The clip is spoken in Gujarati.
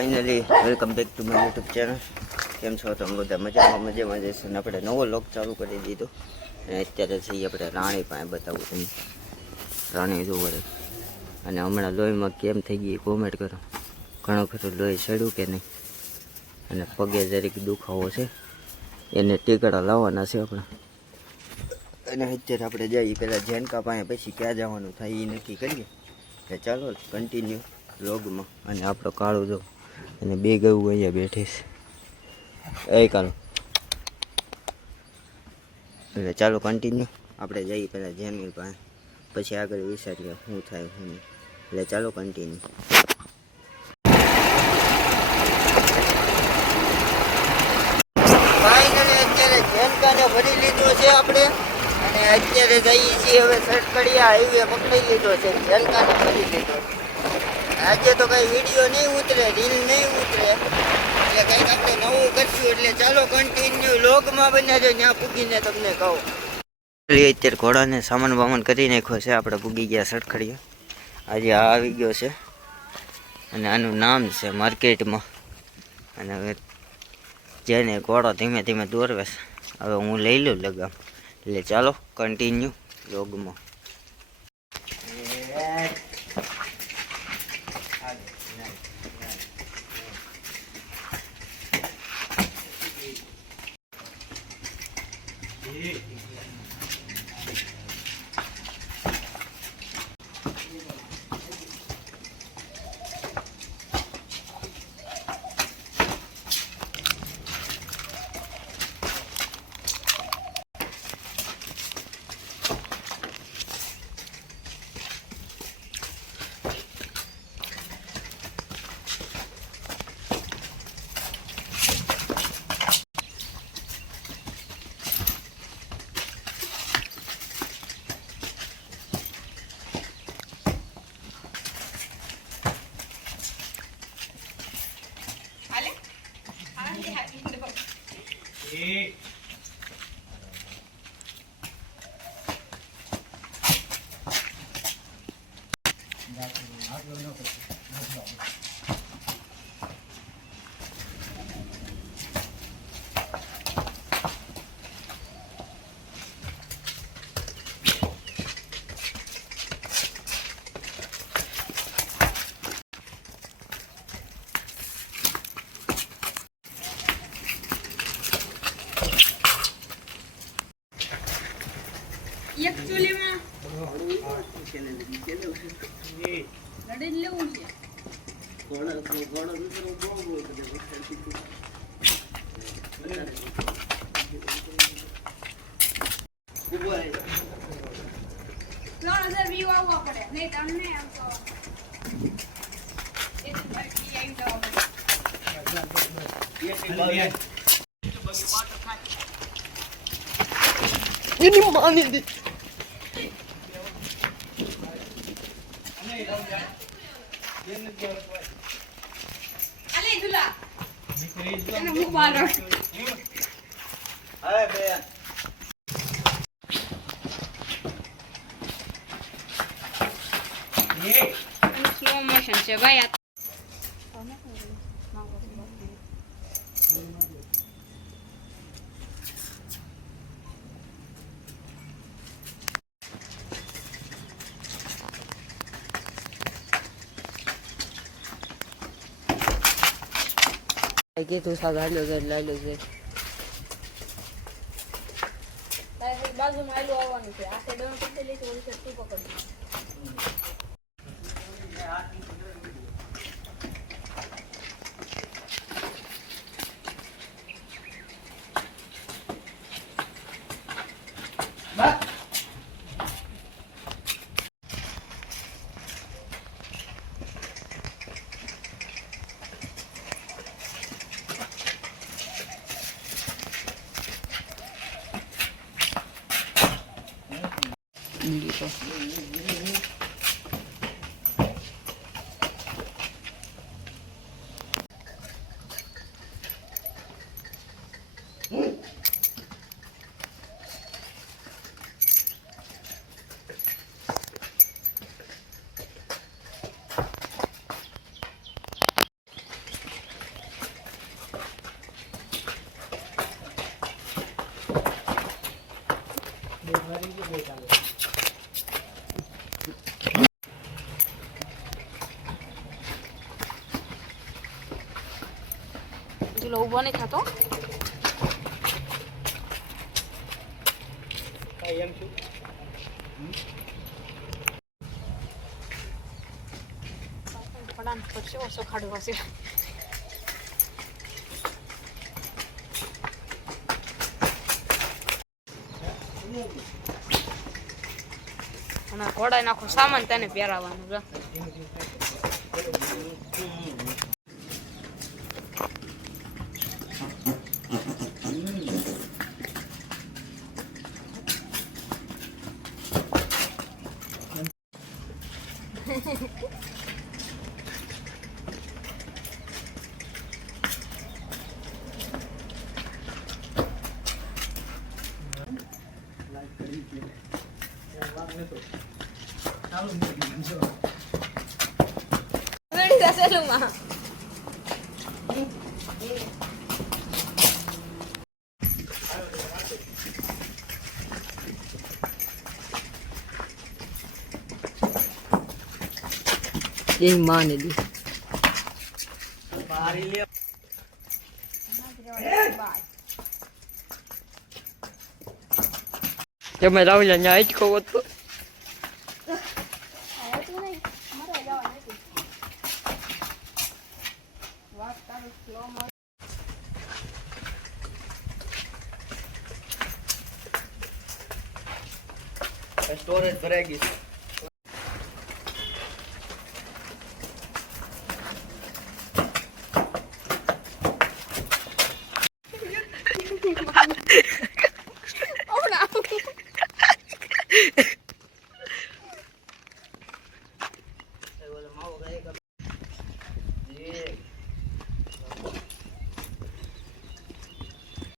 Finally welcome back to my YouTube channel. કેમ છો તમે બધા? મજામાં જઈશું ને આપણે નવો લોક ચાલુ કરી દીધો. અને અત્યારે જઈએ આપણે રાણી પાસે બતાવું તમને. રાણી જોવો પડે. અને હમણાં લોહીમાં કેમ થઈ ગઈ કોમેન્ટ કરો. ઘણો ખરું લોહી ચડ્યું કે નહીં. અને પગે જરીક દુખાવો છે, એને ટીકડા લાવવાના છે આપણે. અને અત્યારે આપણે જઈએ પહેલાં જેનકા પાસે, પછી ક્યાં જવાનું થાય એ નક્કી કરીએ. એટલે ચાલો કન્ટિન્યુ વ્લોગમાં. અને આપણો કાળું જો અને બે ગયું અહીંયા બેઠીશ એ કાળું. એટલે ચાલો કન્ટિન્યુ આપણે જઈએ પહેલાં જેનવી પાસે, પછી આગળ વિચારીએ શું થાય શું નહીં. એટલે ચાલો કન્ટિન્યુ. ફાઇનલી અત્યારે જેનકાને ભરી લીધો છે આપણે. અને અત્યારે જઈએ છીએ હવે સટકડિયા હાઈવે પકડી લીધો છે, જેનકાને ભરી લીધો. આજે તો કઈ વિડીયો નહીં ઉતરે, રીલ નહીં ઉતરે, એટલે કંઈક આપણે નવું કરશું. એટલે ચાલો કન્ટિન્યુ લોગમાં બન્યા છે, ત્યાં પૂગીને તમને કહું. અત્યારે ઘોડાને સામાન બામાન કરી નાખ્યો છે. આપણે પૂગી ગયા સટખડિયા. આજે આ આવી ગયો છે અને આનું નામ છે માર્કેટમાં. અને હવે જેને ઘોડો ધીમે ધીમે દોરવે છે, હવે હું લઈ લઉં લગામ. એટલે ચાલો કન્ટિન્યુ લોગમાં. એકચ્યુઅલીમાં લડી લેવું છે. વ્યૂ આવવા પડે નહીં તમને આમ તો એની માની અલે દુલા એને હું મારો અરે બે સ્લો મોશન છે ભાઈ. કીધું સાદા હાલ્યો છે બાજુમાં આયલું આવવાનું છે. આ સાઈડ પકડી લઈશ, ઓલી સાઈડ તું પકડી. ચૂલો ઊભો નહીં થતો એમ શું પડાન પડશે ઓછો ખાડો હશે અને ઘોડાય નાખો સામાન તેને પહેરાવાનું છે ગણી જશે માં એ માને દી મારી લે તમે રાહુલ અહીંયા જ કહો તો સ્ટોરેજ ભરાઈ ગઈ